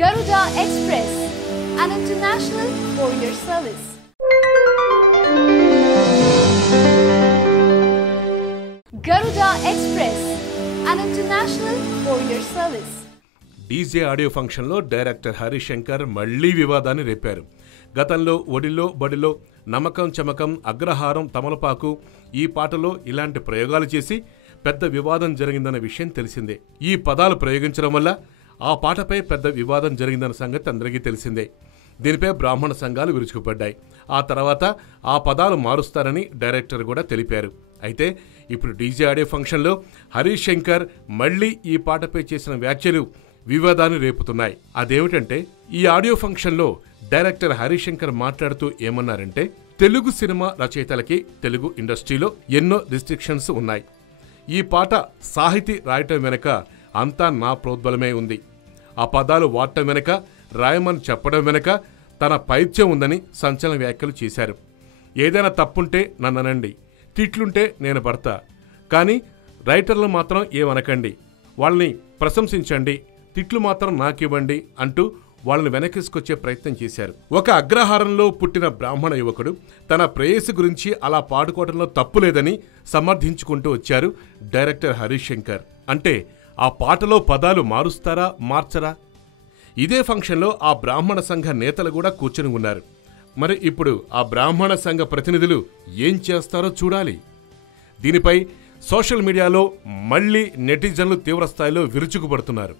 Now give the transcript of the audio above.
Garuda Express, an international courier service. Garuda Express, an international courier service. DJ audio ఫంక్షన్లో director Harishankar మళ్లీ వివాదాన్ని రేపారు. గతంలో ఒడిలో బడిలో నమ్మకం చమకం అగ్రహారం తమలపాకు ఈ పాటలో ఇలాంటి ప్రయోగాలు చేసి పెద్ద వివాదం జరిగిందన్న విషయం తెలిసిందే. ఈ పదాలు ప్రయోగించడం వల్ల ఆ పాటపై పెద్ద వివాదం జరిగిందన్న సంగతి అందరికీ తెలిసిందే. దీనిపై బ్రాహ్మణ సంఘాలు విరుచుకుపడ్డాయి. ఆ తర్వాత ఆ పదాలు మారుస్తారని డైరెక్టర్ కూడా తెలిపారు. అయితే ఇప్పుడు డీజే ఆడియో ఫంక్షన్లో హరిశంకర్ మళ్లీ ఈ పాటపై చేసిన వ్యాఖ్యలు వివాదాన్ని రేపుతున్నాయి. అదేమిటంటే ఈ ఆడియో ఫంక్షన్లో డైరెక్టర్ హరిశంకర్ మాట్లాడుతూ ఏమన్నారంటే, తెలుగు సినిమా రచయితలకి తెలుగు ఇండస్ట్రీలో ఎన్నో రిస్ట్రిక్షన్స్ ఉన్నాయి. ఈ పాట సాహితీ రాయటం వెనుక అంతా నా ప్రోద్బలమే ఉంది. ఆ పదాలు వాడటం వెనుక, రాయమని చెప్పడం వెనుక తన పైత్యం ఉందని సంచలన వ్యాఖ్యలు చేశారు. ఏదైనా తప్పుంటే నన్ననండి, తిట్లుంటే నేను పడతా, కానీ రైటర్లు మాత్రం ఏమనకండి, వాళ్ళని ప్రశంసించండి, తిట్లు మాత్రం నాకివ్వండి అంటూ వాళ్ళని వెనకేసుకొచ్చే ప్రయత్నం చేశారు. ఒక అగ్రహారంలో పుట్టిన బ్రాహ్మణ యువకుడు తన ప్రేయసి గురించి అలా పాడుకోవడంలో తప్పు లేదని సమర్థించుకుంటూ వచ్చారు డైరెక్టర్ హరిశంకర్. అంటే ఆ పాటలో పదాలు మారుస్తారా మార్చరా? ఇదే ఫంక్షన్లో ఆ బ్రాహ్మణ సంఘ నేతలు కూడా కూర్చుని ఉన్నారు. మరి ఇప్పుడు ఆ బ్రాహ్మణ సంఘ ప్రతినిధులు ఏం చేస్తారో చూడాలి. దీనిపై సోషల్ మీడియాలో మళ్లీ నెటిజన్లు తీవ్రస్థాయిలో విరుచుకుపడుతున్నారు.